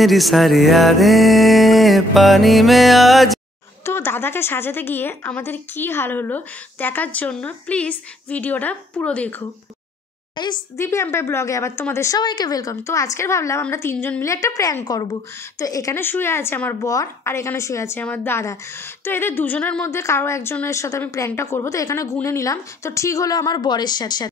मेरी सारी यादें पानी में आज। তো দাদাকে সাজাতে গিয়ে আমাদের কি হাল হলো দেখার জন্য প্লিজ ভিডিওটা পুরো দেখো। গাইস, দীপি এম্পায়ার ব্লগে আবার তোমাদের সবাইকে ওয়েলকাম। তো আজকের ভাবলাম আমরা তিনজন মিলে একটা প্র্যাঙ্ক করব। তো এখানে শুয়ে আছে আমার বর আর এখানে শুয়ে আছে আমার দাদা। তো এদের দুজনের মধ্যে কারো একজনের সাথে আমি প্র্যাঙ্কটা করব। তো এখানে গুনে নিলাম, তো ঠিক হলো আমার বরের সাথে।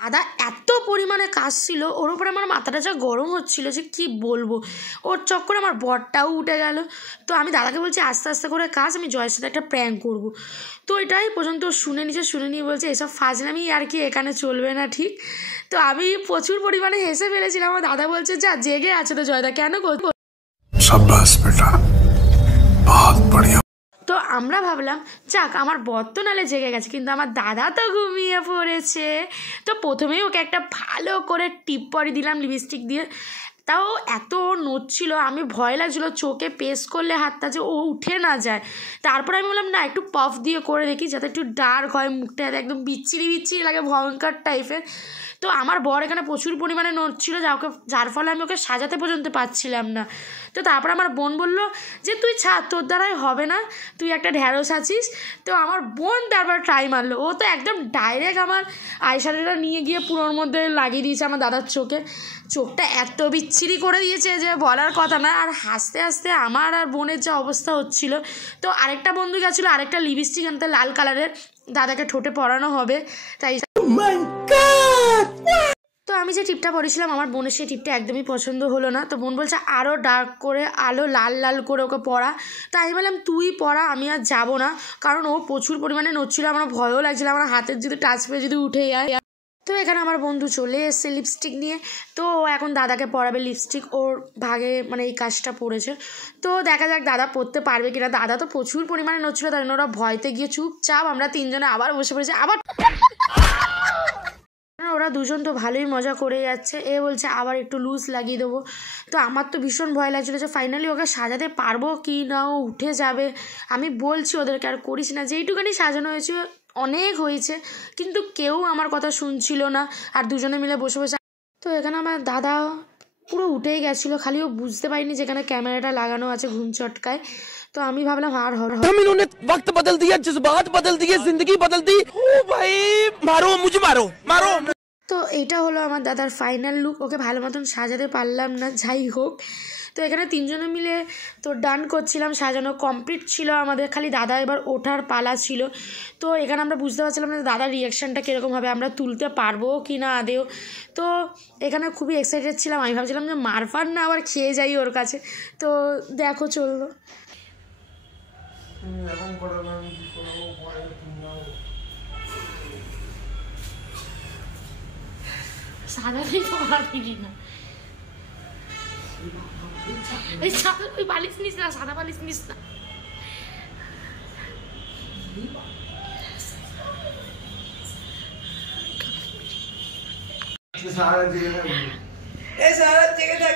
দাদা এত পরিমাণে কাজ ছিল, ওর উপরে আমার মাথাটা যা গরম হচ্ছিল যে কি বলবো। ওর চক্করে আমার বরটাও উঠে গেল। তো আমি দাদাকে বলছি আস্তে আস্তে করে কাজ, আমি জয়ের সাথে একটা প্র্যাঙ্ক করব। তো এটাই পর্যন্ত শুনে নিয়ে বলছে এসব ফাজলামি আর কি এখানে চলবে না, ঠিক। তো আমি প্রচুর পরিমাণে হেসে ফেলেছিলাম। আমার দাদা বলছে যা জেগে আছে তো জয়দা, কেন করবো। তো আমরা ভাবলাম যাক আমার বর তো নালে জেগে গেছে, কিন্তু আমার দাদা তো ঘুমিয়ে পড়েছে। তো প্রথমেই ওকে একটা ভালো করে টিপ পরি দিলাম লিপস্টিক দিয়ে। তাও এত নড়ছিল, আমি ভয় লাগছিলো চোখে পেস্ট করলে হাতটা যে ও উঠে না যায়। তারপর আমি বললাম না একটু পাফ দিয়ে করে দেখি যাতে একটু ডার্ক হয় মুখটা, একদম বিচ্ছিরি লাগে ভয়ঙ্কর টাইপের। তো আমার বর এখানে প্রচুর পরিমাণে নড়ছিল, যার ফলে আমি ওকে সাজাতে পর্যন্ত পারছিলাম না। তো তারপর আমার বোন বললো যে তুই ছাড়, তোর দ্বারাই হবে না, তুই একটা ঢ্যাঁড়স আছিস। তো আমার বোন তারপর ট্রাই মারলো, ও তো একদম ডাইরেক্ট আমার আইশ্যাডোটা নিয়ে গিয়ে পুরোর মধ্যে লাগিয়ে দিয়েছে আমার দাদার চোখে। চোখটা এত বিচ্ছিরি করে দিয়েছে যে বলার কথা না। আর হাসতে হাসতে আমার আর বোনের যা অবস্থা হচ্ছিল। তো আরেকটা বন্ধু গেছিলো আরেকটা লিপস্টিক আনতে লাল কালারের, দাদাকে ঠোঁটে পরানো হবে তাই। তো আমি যে টিপটা পরেছিলাম আমার বোনের সেই টিপটা একদমই পছন্দ হলো না। তো বোন বলছে আরও ডার্ক করে আলো লাল লাল করে ওকে পরা। তাই আমি বললাম তুই পরা, আমি আর যাবো না, কারণ ও প্রচুর পরিমাণে নড়ছিল, আমার ভয়ও লাগছিল আমার হাতের যদি টাচ পেয়ে যদি উঠে যায়। তো এখানে আমার বন্ধু চলে এসছে লিপস্টিক নিয়ে। তো এখন দাদাকে পরাবে লিপস্টিক, ওর ভাগে মানে এই কাজটা পড়েছে। তো দেখা যাক দাদা পরতে পারবে কিনা। দাদা তো প্রচুর পরিমাণে নড়ছিল, তাই ওরা ভয়তে গিয়ে চুপচাপ আমরা তিনজনে আবার বসে পড়েছি। আবার ওরা দুজন তো ভালোই মজা করে যাচ্ছে, এ বলছে আবার একটু লুজ লাগিয়ে দেবো। তো আমার তো ভীষণ ভয় লাগছিলো যে ফাইনালি ওকে সাজাতে পারবো কি না, ও উঠে যাবে। আমি বলছি ওদেরকে আর করিস না, যেইটুখানি সাজানো হয়েছে অনেক হয়েছে, কিন্তু কেউ আমার কথা শুনছিল না। আর দুজনে মিলে বসে বসে। তো এখানে আমার দাদা পুরো উঠেই গেছিলো, খালি ও বুঝতে পারিনি যেখানে ক্যামেরাটা লাগানো আছে ঘুম চটকায়। তো আমি ভাবলাম আর इन्होंने वक्त बदल दिया, जज्बात बदल दिए, जिंदगी बदल दी। ओ भाई मारो मुझे, मारो। তো এইটা হলো আমার দাদার ফাইনাল লুক। ওকে ভালো মতন সাজাতে পারলাম না, যাই হোক। তো এখানে তিনজনে মিলে তো ডান করছিলাম, সাজানো কমপ্লিট ছিল আমাদের, খালি দাদা এবার ওঠার পালা ছিল। তো এখানে আমরা বুঝতে পারছিলাম না দাদার রিয়াকশানটা কীরকম হবে, আমরা তুলতে পারবো কি না আদেও। তো এখানে খুবই এক্সাইটেড ছিলাম, আমি ভাবছিলাম যে মারফার না আবার খেয়ে যাই ওর কাছে। তো দেখো চললো সাদা না, ওই বালিশ নিস না, সাদা বালিশ নিস না।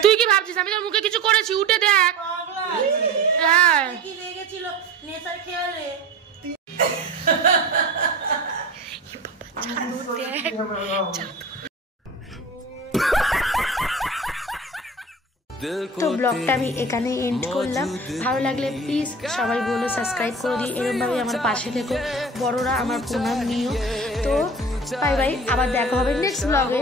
তুই কি ভাবছিস আমি তোর মুখে কিছু করেছি? উঠে দেখ। হ্যাঁ তো ব্লগটা আমি এখানে এন্ড করলাম। ভালো লাগলে প্লিজ সবাই বলো সাবস্ক্রাইব করে দিই, এরকমভাবেই আমার পাশে থেকো, বড়রা আমার প্রণাম নিও। তো বাই বাই, আবার দেখা হবে নেক্সট ব্লগে।